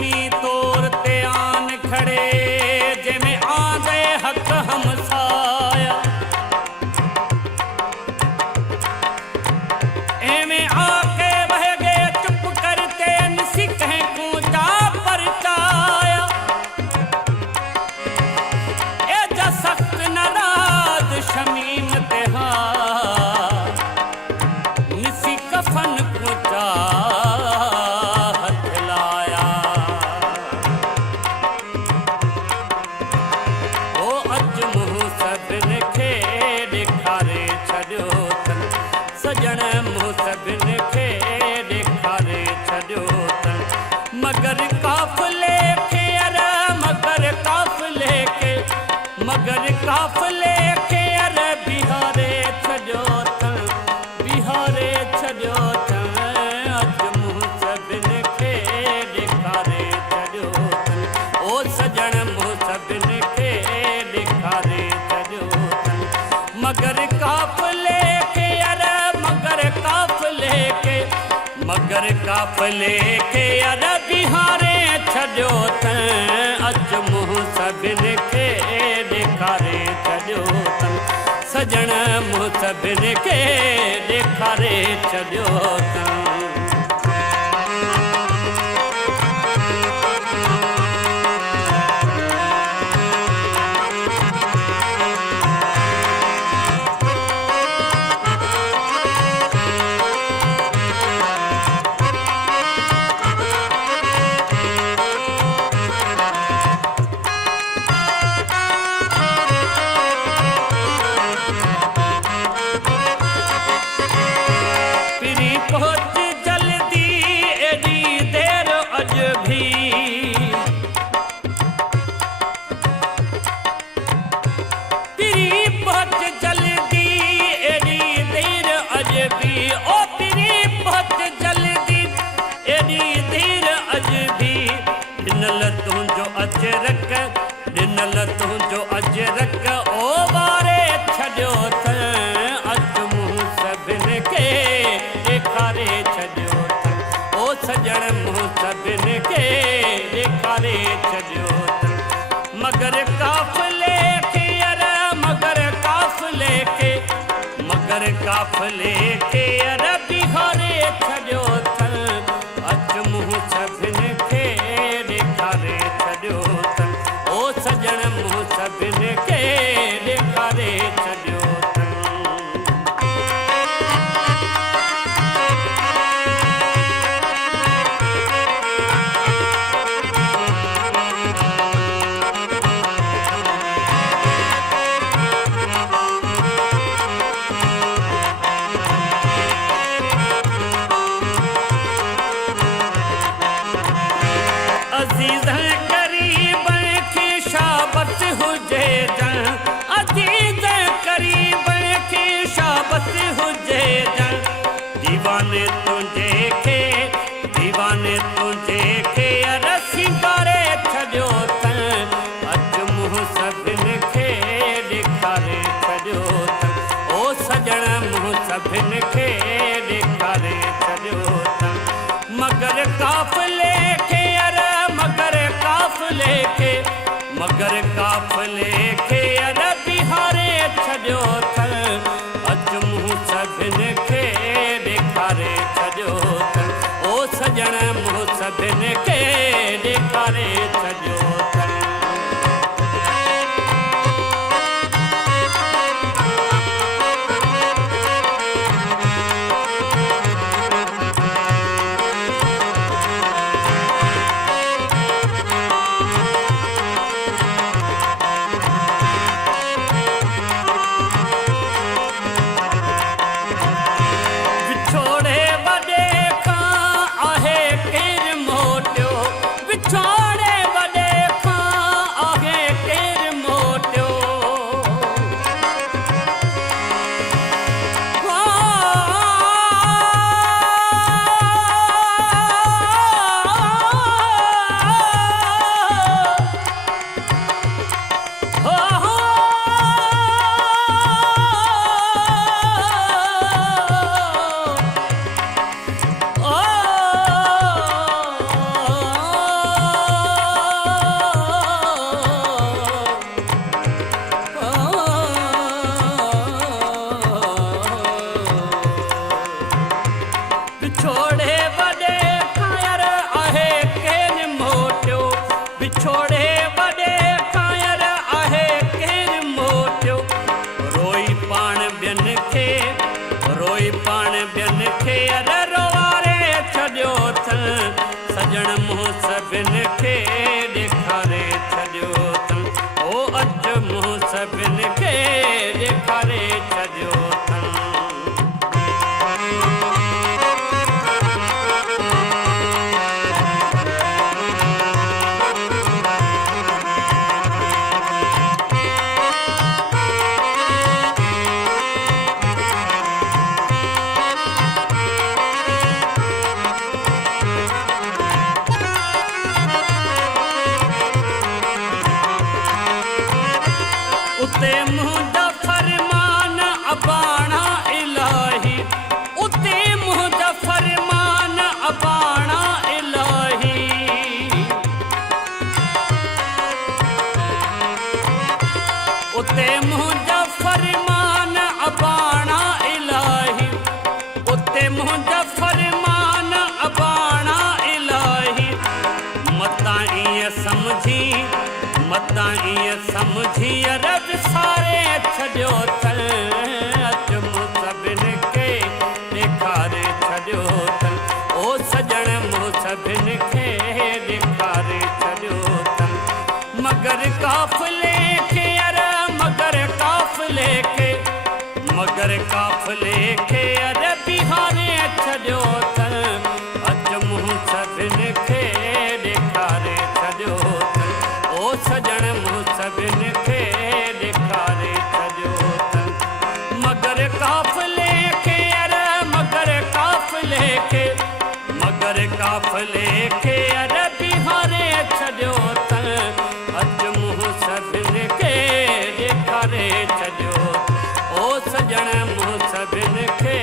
दुश्मनी तौर ते आन खड़े जिमें आ गए हक हमसाया एवें आके बह गए चुप करते निसी कहें कूचा परचाया ए जा सख्त नाराज शमीम तेहार निसी कफन कूचा सजण मूं सभिनि खे ॾेखारे छॾियो अथनि मगर काफ़िले खे अर मगर काफ़िले खे अर बिहारे छॾियो अथनि बिहारे छॾियो अथनि अॼु मूं सभिनि खे ॾेखारे छॾियो अथनि ओ सजण मूं सभिनि खे ॾेखारे छॾियो अथनि मगर काफ़िले के अर बिहारे छॾियो अथनि अॼु मूं सभिनि खे ॾेखारे छॾियो अथनि सजण मूं सभिनि खे ॾेखारे छॾियो अथनि ॾिनल तुंहिंजो अजरक ओ वारे छॾियो अथनि अॼु मूं सभिनि खे ॾेखारे छॾियो अथनि ओ सजण मूं सभिनि खे ॾेखारे छॾियो अथनि मगर काफ़िले खे अर अर बिहारे छॾियो अथनि अॼु मूं सभिनि खे ॾेखारे छॾियो अथनि ओ सजण मूं सभिनि खे ॾेखारे छॾियो दीवाने तुझे खे अर सिंगारे छॾियो अथनि अॼु मूं सभिनि खे ॾेखारे छॾियो अथनि ओ सजण मूं सभिनि खे ॾेखारे छॾियो अथनि मगर काफ़िले खे अर अर बिहारे छॾियो अथनि अॼु मूं सभिनि खे ॾेखारे छॾियो अथनि ओ सजण मूं सभिनि खे ॾेखारे छॾियो अथनि छोड़े वॾे कायर आहे केरु मोटियो रोई पाण ॿियनि खे रोई पाण ॿियनि खे अरे रोवारे छॾियो अथनि सजण मुंहुं सभिनि खे ॾेखारे छॾियो अथनि ओ अॼु मुंहुं सभिनि खे ॾेखारे छॾियो अथनि उते मुंहिंजा फरमान अबाणा इलाही उते मुंहिंजा फरमान अबाणा इलाही उते मुंहिंजा फरमान अबाणा इलाही उते मुंहिंजा फरमान अबाणा इलाही मतां ईअं सम्झी मतां ईअं सम्झी रब सारे छॾियो अथनि अॼु मूं सभिनि खे ॾेखारे छॾियो अथनि ओ सजण मूं सभिनि खे ॾेखारे छॾियो अथनि मगर काफ़िले खे अरे मगर काफ़िले खे मगर काफ़िले खे अरे बिहारे छॾियो अथनि अॼु मूं सभिनि खे ॾेखारे छॾियो अथनि ओ सजण मूं सभिनि खे ॾेखारे छॾियो अथनि मगर काफ़िले खे अरे मगर काफ़िले खे मगर काफ़िले खे अरे बिहारे छॾियो अथनि अॼु मूं सभिनि खे ॾेखारे छॾियो ओ सजण मूं सभिनि खे